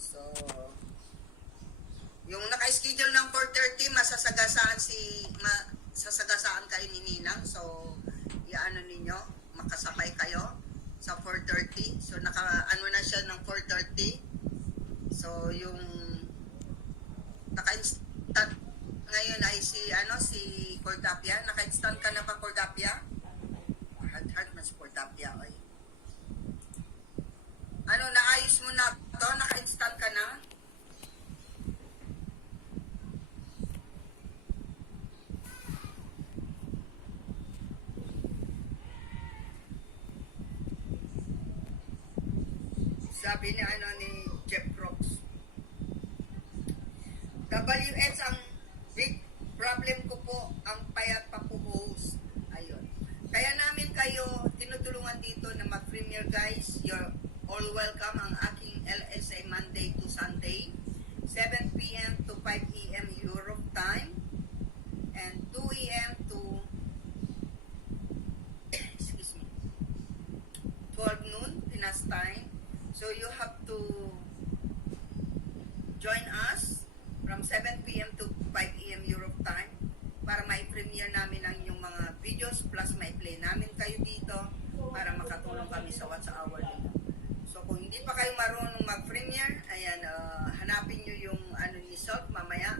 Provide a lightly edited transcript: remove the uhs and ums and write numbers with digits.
So, yung naka-schedule ng 4:30, masasagasaan kayo ni Ninang. So, iano ninyo, makasakay kayo sa 4:30. So, naka-ano na siya ng 4:30. So, yung naka-instant ngayon ay si Cordapia. Naka-instant ka na ba, Cordapia? Hard na si Cordapia, oy. Ano, naayos mo na to? Naka-instant ka na? Sabi ni Jeff Brooks, WS ang big problem ko po, ang payat pa po host. Ayun. Kaya namin kayo tinutulungan dito na mag-premiere guys. You're all welcome ang aking LSA Monday to Sunday, 7 p.m. to 5 p.m. Europe time and 2 a.m. to excuse me 12 noon Pinas time. So you have to join us from 7 p.m. to 5 a.m. Europe time para ma-premiere namin ang inyong mga videos plus ma-play namin kayo dito para makatulong kami sa What's Our